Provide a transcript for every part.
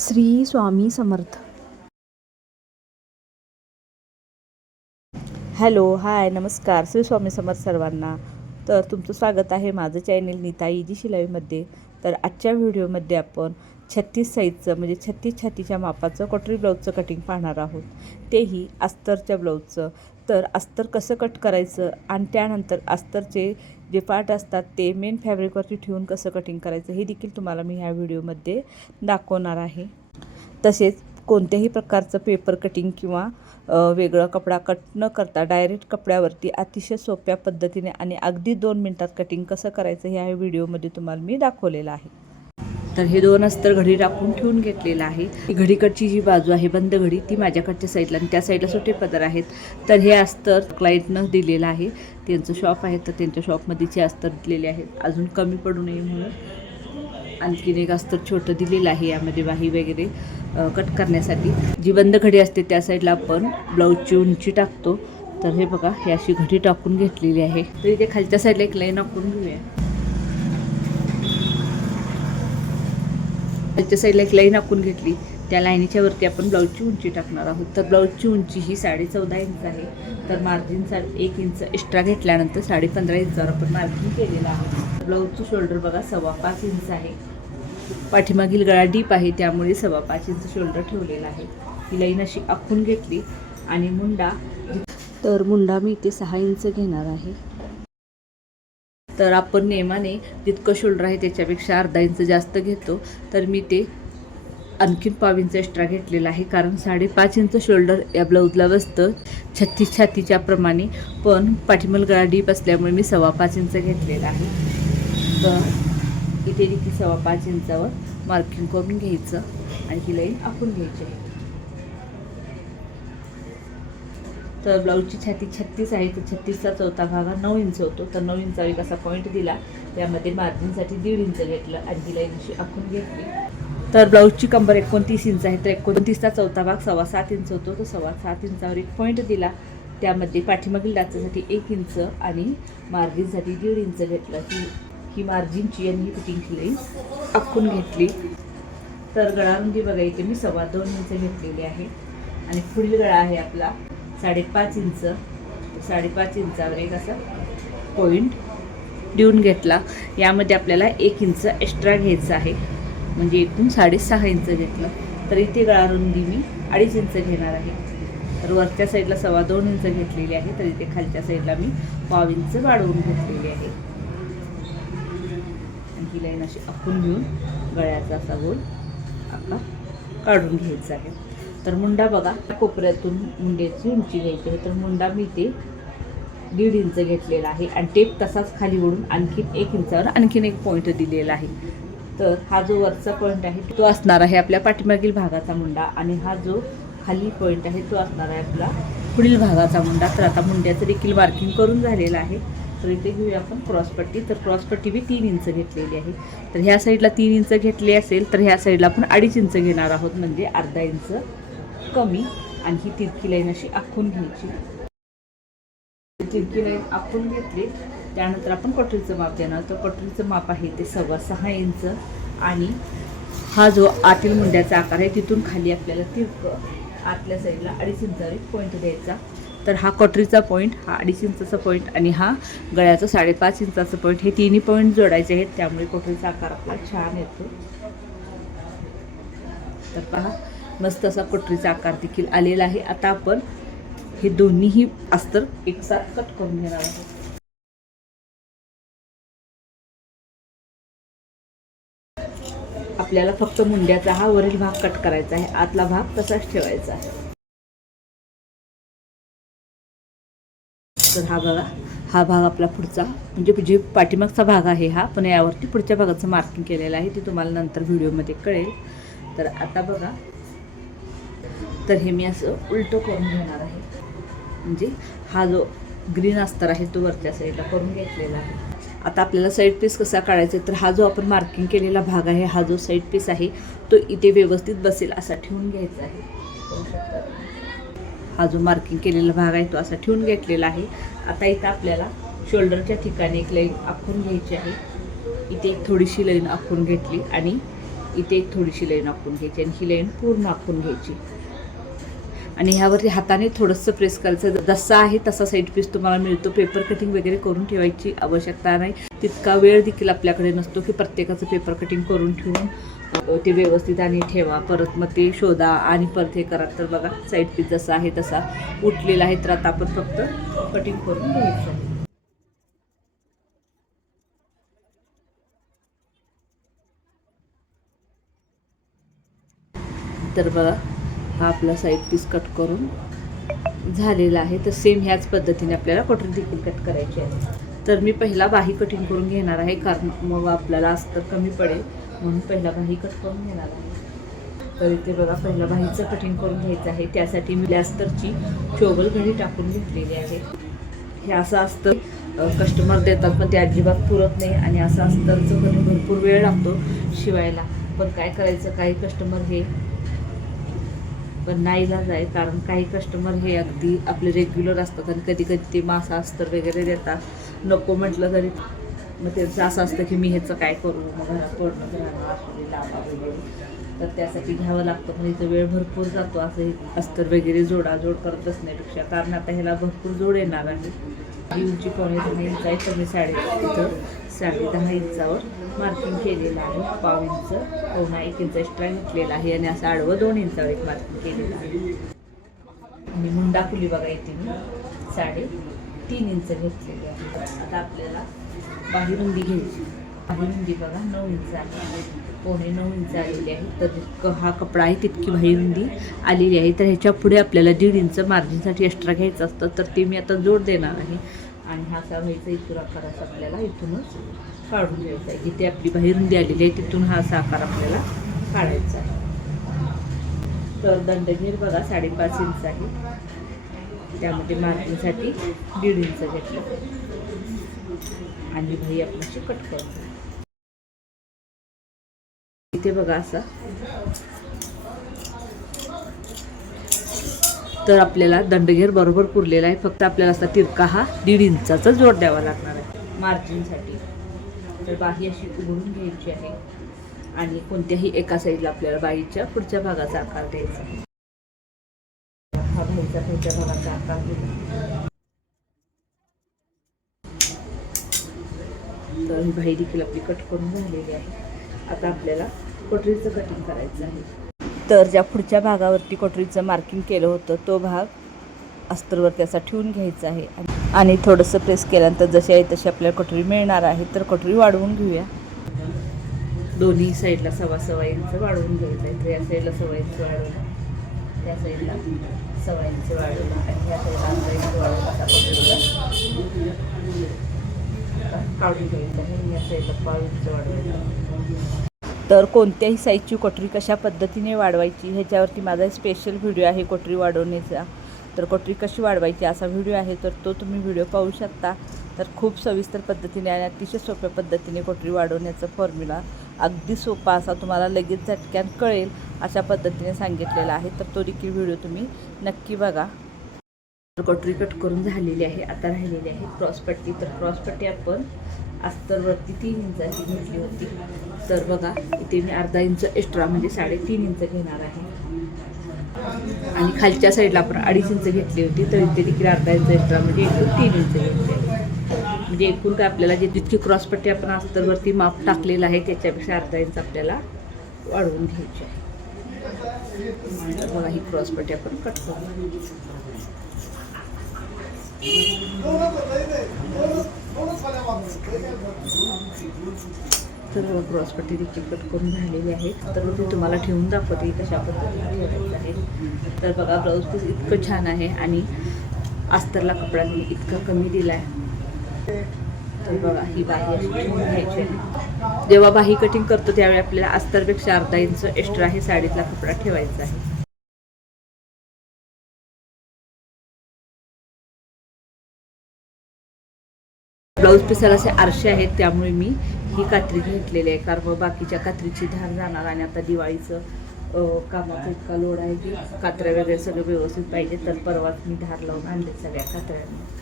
Shri Swami Samarth. Hello hi नमस्कार. श्री स्वामी समर्थ सर्वांना. तर तुमचं स्वागत आहे माझं चॅनेल नीता इजी शिलाईमध्ये. तर आजच्या व्हिडिओमध्ये आपण छत्तीस साईजचं म्हणजे छत्तीस छातीच्या मापाचं कटोरी ब्लाऊजचं कटिंग पाहणार आहोत. तेही अस्तरच्या ब्लाऊजचं. तर अस्तर कसं कट करायचं? आणि त्यानंतर अस्तरचे जे पार्ट असतात ते मेन फॅब्रिकवरती ठेवून कसं कटिंग करायचं हे देखील तुम्हाला मी ह्या व्हिडिओमध्ये दाखवणार आहे. तसेच कोणत्याही प्रकारचं पेपर कटिंग किंवा वेगळं वेगळा कपडा कट न करता डायरेक्ट कपड्यावरती अतिशय सोप्या पद्धतीने आणि अगदी दोन मिनटात कटिंग कसं करायचं ह्या व्हिडिओमध्ये तुम्हाला मी दाखवलेलं आहे. तर हे दोन अस्तर घडी टाकून ठेवून घेतलेलं आहे. घडीकडची जी बाजू आहे बंद घडी ती माझ्याकडच्या साईडला आणि त्या साईडला सुटे पदर आहेत. तर हे अस्तर क्लायंटनं दिलेलं आहे. त्यांचं शॉप आहे तर त्यांच्या शॉपमध्ये जे अस्तर दिलेले आहेत. अजून कमी पडू नये म्हणून आणखीन एक अस्तर छोटं दिलेलं आहे यामध्ये बाही वगैरे कट करण्यासाठी. जी बंद घडी असते त्या साईडला आपण ब्लाऊजची उंची टाकतो. तर हे बघा ही अशी घडी टाकून घेतलेली आहे. तर इथे खालच्या साईडला एक लाईन आपण घेऊया. खालच्या साईडला एक लाईन आखून घेतली. त्या लाईनीच्या वरती आपण ब्लाऊजची उंची टाकणार आहोत. तर ब्लाऊजची उंची ही साडे चौदा इंच आहे. तर मार्जिनचा एक इंच एक्स्ट्रा घेतल्यानंतर साडे पंधरा इंचावर आपण मार्जिन केलेलं आहे. ब्लाऊजचं शोल्डर बघा सव्वा पाच इंच आहे. पाठीमागील गळा डीप आहे त्यामुळे सव्वा पाच इंच शोल्डर ठेवलेला आहे. ही लाईन अशी आखून घेतली. आणि मुंडा तर मुंडा मी इथे सहा इंच घेणार आहे. तर आपण नेमाने जितकं शोल्डर आहे त्याच्यापेक्षा अर्धा इंच जास्त घेतो. तर मी ते आणखीन पाव इंच एक्स्ट्रा घेतलेला आहे. कारण साडेपाच इंच शोल्डर या ब्लाऊजला बसतं. छत्तीस छातीच्या प्रमाणे. पण पाठीमाल गळा डीप असल्यामुळे मी सव्वा पाच इंच घेतलेला आहे. तर इथे देखील सव्वा पाच इंचावर मार्किंग करून घ्यायचं. आणि ही लाईन आपण घ्यायची आहे. तर ब्लाऊजची छाती छत्तीस आहे तर छत्तीसचा चौथा भाग हा नऊ इंच होतो. तर नऊ इंचा एक असा पॉईंट दिला त्यामध्ये मार्जिनसाठी दीड इंच घेतलं आणि तिला इंची आखून घेतली. तर ब्लाऊजची कंबर एकोणतीस इंच आहे तर एकोणतीसचा चौथा भाग सव्वा सात इंच होतो. तर सव्वा सात इंचावर एक पॉईंट दिला. त्यामध्ये पाठीमागील डाचासाठी एक इंच आणि मार्जिनसाठी दीड इंच घेतलं. ही ही मार्जिनची आणि ही फिटिंग केली आखून घेतली. तर गळारुंदी बघा इथे मी सव्वा दोन इंच घेतलेली आहे. आणि पुढील गळा आहे आपला साडेपाच इंच साडेपाच इंचावर एक असा पॉईंट देऊन घेतला. यामध्ये आपल्याला एक इंच एक्स्ट्रा घ्यायचं आहे. म्हणजे एकूण साडेसहा इंच घेतलं. तर इथे गळारुंदी मी अडीच इंच घेणार आहे. तर वरच्या साईडला सव्वा दोन इंच घेतलेली आहे. तर इथे खालच्या साईडला मी पाव इंच वाढवून घेतलेली आहे. आणि ही लाईन अशी आखून घेऊन गळ्याचा असा गोल आपला काढून घ्यायचा आहे. तर मुंडा बघा कोपऱ्यातून मुंड्याची उंची घ्यायची आहे. तर मुंडा मी ते दीड इंच घेतलेला आहे आणि टेप तसाच खाली ओढून आणखीन एक इंचावर आणखीन एक पॉईंट दिलेला आहे. तर हा जो वरचा पॉईंट आहे तो असणार आहे आपल्या पाठीमागील भागाचा मुंडा आणि हा जो खाली पॉईंट आहे तो असणार आहे आपला पुढील भागाचा मुंडा. तर आता मुंड्याचं देखील मार्किंग करून झालेलं आहे. तर इथे घेऊया आपण क्रॉसपट्टी तर क्रॉसपट्टी मी तीन इंच घेतलेली आहे. तर ह्या साईडला तीन इंच घेतली असेल तर ह्या साईडला आपण अडीच इंच घेणार आहोत म्हणजे अर्धा इंच कमी आणि ही तिरकी लाईन अशी आखून घ्यायची. तिरकी लाईन आखून घेतली त्यानंतर आपण कटोरीचं माप देणार. तर कटोरीचं माप आहे ते सव्वा सहा इंच आणि हा जो आतील मुंड्याचा आकार आहे तिथून खाली आपल्याला तिरकं आतल्या साईडला अडीच इंचावर एक पॉईंट द्यायचा. तर हा कटरीचा पॉईंट हा अडीच इंचाचा पॉईंट आणि हा गळ्याचा साडेपाच इंचाचा पॉईंट हे तिन्ही पॉईंट जोडायचे आहेत. त्यामुळे कटरीचा आकार आपला छान येतो. तर पहा मस्त असा कटोरीचा आकार देखील आलेला आहे. आता आपण हे दोन्हीही अस्तर एकसाथ कट करून घेणार आहोत. आपल्याला फक्त मुंड्याचा हा वरील भाग कट करायचा आहे. आतला भाग तसाच ठेवायचा आहे. तर हा बघा हा भाग आपला पुढचा म्हणजे जे पाठीमागचा भाग आहे हा पण यावरती पुढच्या भागाचं मार्किंग केलेलं आहे. ते तुम्हाला नंतर व्हिडिओमध्ये कळेल. तर आता बघा तर हे मी असं उलटं करून घेणार आहे. म्हणजे हा जो ग्रीन अस्तर आहे तो वरच्या साईडला करून घेतलेला आहे. आता आपल्याला साईड पीस कसा काढायचा आहे तर हा जो आपण मार्किंग केलेला भाग आहे हा जो साईड पीस आहे तो इथे व्यवस्थित बसेल असा ठेवून घ्यायचा आहे. हा जो मार्किंग केलेला भाग आहे तो असा ठेवून घेतलेला आहे. आता इथं आपल्याला शोल्डरच्या ठिकाणी एक लाईन आखून घ्यायची आहे. इथे एक थोडीशी लाईन आखून घेतली आणि इथे एक थोडीशी लाईन आखून घ्यायची आणि ही लाईन पूर्ण आखून घ्यायची. आणि ह्यावरती हाताने थोडंसं प्रेस करायचं. जसा आहे तसा साईड पीस तुम्हाला मिळतो. पेपर कटिंग वगैरे करून ठेवायची आवश्यकता नाही. तितका वेळ देखील आपल्याकडे नसतो की प्रत्येकाचं पेपर कटिंग करून ठेवून ते व्यवस्थित आणि ठेवा. परत मग ते शोधा आणि परत हे करा. तर बघा साईड पीस जसा आहे तसा उठलेला आहे. तर आता आपण फक्त कटिंग करून घ्यायचं. तर बघा हा आपला साईड पीस कट करून झालेला आहे. तर सेम ह्याच पद्धतीने आपल्याला कटोरी देखील कट करायची आहे. तर मी पहिला बाही कटिंग करून घेणार आहे. कारण मग आपल्याला अस्तर कमी पडेल. म्हणून पहिला बाही कट करून घेणार आहे. तर इथे बघा पहिला बाहीचं कटिंग करून घ्यायचं आहे. त्यासाठी मी अस्तरची चोबल घडी टाकून घेतलेली आहे. हे असं अस्तर कस्टमर देतात पण ते अजिबात पुरत नाही आणि असं अस्तरचं कधी भरपूर वेळ लागतो शिवायला. पण काय करायचं? काही कस्टमर हे पण नाईलाज आहे कारण काही कस्टमर हे अगदी आपले रेग्युलर असतात आणि कधी कधी ते मासा अस्तर वगैरे देतात. नको म्हटलं तरी मग त्यांचं असं असतं की मी ह्याचं काय करू? मग घरात पडणं घराला लावा वगैरे. तर त्यासाठी घ्यावं लागतं. पण इथं वेळ भरपूर जातो असं हे अस्तर वगैरे जोडाजोड करत बसण्यापेक्षा. कारण आता ह्याला भरपूर जोड येणार आहे. उंची पावणे दहा इंच आहे. तर मी साडे तिथं साडे दहा इंचावर मार्किंग केलेलं आहे. पाव इंच पावणा एक इंच एक्स्ट्रा घेतलेला आहे. आणि असं आडवं दोन इंचावर एक मार्किंग केलेलं आहे. आणि मुंडा फुली बघा इथे. मी साडे तीन इंच घेतलेली आहे आता आपल्याला बाहेरुंदी घ्यायची. बाहेरुंदी बघा नऊ इंच आहे. पोणे नऊ इंच आलेली आहे तर हा कपडा आहे तितकी बाहेरुंदी आलेली आहे. तर ह्याच्या पुढे आपल्याला दीड इंच मार्जिनसाठी एक्स्ट्रा घ्यायचं असतं. तर ते मी आता जोड देणार आहे. आणि हा असा व्हायचा आकार आकाराचा आपल्याला इथूनच काढून घ्यायचा आहे. जिथे आपली बाहेरुंदी आलेली आहे तिथून हा असा आकार आपल्याला काढायचा आहे. तर दंडगीर बघा साडेपाच इंच आहे. त्यामध्ये मार्किंगसाठी दीड इंच घेतलं. आणि भाई आपण कट करतो. इथे बघा असा. तर आपल्याला दंडघेर बरोबर पुरलेला आहे. फक्त आपल्याला असा तिरका हा दीड इंचाचा जोड द्यावा लागणार आहे. मार्जिनसाठी. तर बाही अशी उघडून घ्यायची आहे. आणि कोणत्याही एका साईडला आपल्याला बाईच्या पुढच्या भागाचा आकार द्यायचा आहे हा बाईचा आकार दिला तर ही भाई देखील आपली कट करून झालेली आहे. आता आपल्याला कोटरीचं कटिंग करायचं आहे. तर ज्या पुढच्या भागावरती कोटरीचं मार्किंग केलं होतं तो भाग अस्तरवर त्याचा ठेवून घ्यायचा आहे. आणि थोडंसं प्रेस केल्यानंतर जशी आहे तशी आपल्याला कटोरी मिळणार आहे. तर कटोरी वाढवून घेऊया. दोन्ही साईडला सव्वा सव्वा इंच वाढवून घ्यायचं आहे. तर या साईडला सव्वा इंच वाढवून त्या साईडला सव्वा इंच आणि ह्या असा घ्यायचं आणि या साईडला वाढवायचं तर कोणत्याही साईजची कोटरी कशा पद्धतीने वाढवायची ह्याच्यावरती माझा स्पेशल व्हिडिओ आहे कोटरी वाढवण्याचा. तर कोटरी कशी वाढवायची असा व्हिडिओ आहे तर तो तुम्ही व्हिडिओ पाहू शकता. तर खूप सविस्तर पद्धतीने आणि अतिशय सोप्या पद्धतीने कोटरी वाढवण्याचा फॉर्म्युला अगदी सोपा असा तुम्हाला लगेच झटक्यान कळेल अशा पद्धतीने सांगितलेला आहे. तर तो देखील व्हिडिओ तुम्ही नक्की बघा. कटोरी कट करून झालेली आहे आता राहिलेली आहे क्रॉसपट्टी तर क्रॉसपट्टी आपण अस्तरवरती तीन इंचाची घेतली होती. तर बघा इथे मी अर्धा इंच एक्स्ट्रा म्हणजे साडेतीन इंच घेणार आहे. आणि खालच्या साईडला आपण अडीच इंच घेतली होती तर इथे देखील अर्धा इंच एक्स्ट्रा म्हणजे एकूण तीन इंच घेतली. म्हणजे एकूण काय आपल्याला जे जितकी क्रॉसपट्टी आपण अस्तरवरती माप टाकलेलं आहे त्याच्यापेक्षा अर्धा इंच आपल्याला वाढवून घ्यायची आहे. बघा ही क्रॉसपट्टी आपण कट करू. तर क्रॉसपट्टी देखील कट करून झालेली आहे तर मी तुम्हाला ठेवून दाखवते कशा पद्धतीने ठेवायचं आहे. तर बघा ब्लाऊज पीस इतकं छान आहे आणि अस्तरला कपडा मी इतका कमी दिला आहे बघा ही बाही घ्यायची आहे जेव्हा बाही कटिंग करतो त्यावेळी आपल्याला अस्तरपेक्षा अर्धा इंच एक्स्ट्रा हे साडीतला कपडा ठेवायचा आहे. ब्लाऊज पिसाला असे आरसे आहेत त्यामुळे मी ही कात्री घेतलेली आहे. कारण मग बाकीच्या कात्रीची धार जाणार आणि आता दिवाळीचं कामाचा इतका लोड आहे की कात्र्या वगैरे सगळं व्यवस्थित पाहिजे तर परवाच मी धार लावून आणले सगळ्या कात्र्यांना.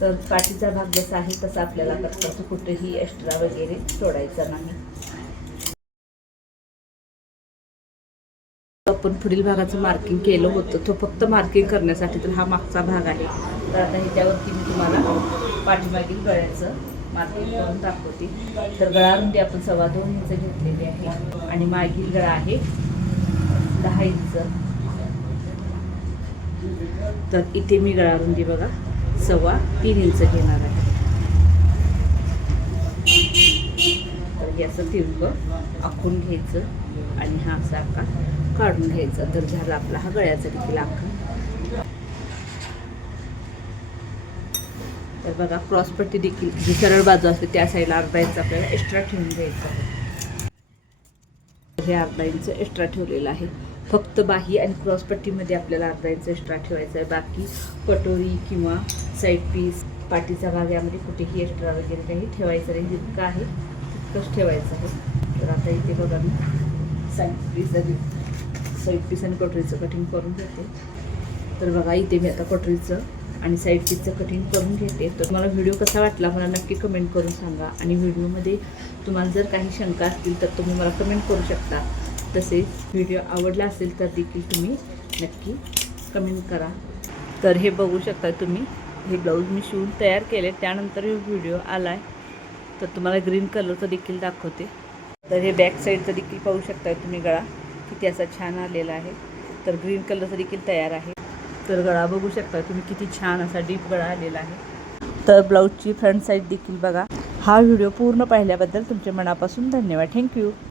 तर पाठीचा भाग जसा आहे तसा आपल्याला करतो कुठेही एक्स्ट्रा वगैरे सोडायचा नाही. आपण पुढील भागाचं मार्किंग केलं होतं. तो फक्त मार्किंग करण्यासाठी तर हा मागचा भाग आहे. तर आता ह्याच्यावरती मी तुम्हाला पाठीमागील गळ्याचं मार्किंग करून दाखवते. तर गळारुंदी आपण सव्वा दोन इंच घेतलेली आहे आणि मागील गळा आहे दहा इंच. तर इथे मी गळारुंदी बघा. सव्वा तीन इंच घेणार आहे. तर याचं असं तिरकं आखून घ्यायचं आणि हा असा आकार काढून घ्यायचा. तर झाला आपला हा गळ्याचा देखील आकार तर बघा क्रॉसपट्टी देखील जी सरळ बाजू असते त्या साईडला अर्धा इंच आपल्याला एक्स्ट्रा ठेवून घ्यायचं आहे. हे अर्धा इंच एक्स्ट्रा ठेवलेलं आहे. फक्त बाही आणि क्रॉसपट्टीमध्ये आपल्याला अर्धा इंच एक्स्ट्रा ठेवायचं आहे. बाकी कटोरी किंवा साईड पीस पाठीचा भाग यामध्ये कुठेही एक्स्ट्रा वगैरे काही ठेवायचं नाही. जितकं आहे तितकंच ठेवायचं आहे. तर आता इथे बघा मी साईड पीस आणि साईड पीस आणि कटोरीचं कटिंग करून घेते. तर बघा इथे मी आता कटोरीचं आणि साईड पीसचं कटिंग करून घेते. तर तुम्हाला व्हिडिओ कसा वाटला मला नक्की कमेंट करून सांगा. आणि व्हिडिओमध्ये तुम्हाला जर काही शंका असतील तर तुम्ही मला कमेंट करू शकता. तसेच व्हिडिओ आवडला असेल तर देखील तुम्ही नक्की कमेंट करा. तर हे बघू शकता तुम्ही हे ब्लाऊज मी शिवून तयार केले त्यानंतर व्हिडिओ आला आहे तर तुम्हाला ग्रीन कलरचं देखील दाखवते. तर हे बॅक साईडचं देखील पाहू शकता तुम्ही गळा किती असा छान आलेला आहे. तर ग्रीन कलरचा देखील तयार आहे. तर गळा बघू शकता तुम्ही किती छान असा डीप गळा आलेला आहे. तर ब्लाऊजची फ्रंट साईड देखील बघा. हा व्हिडिओ पूर्ण पाहिल्याबद्दल तुमच्या मनापासून धन्यवाद. थँक्यू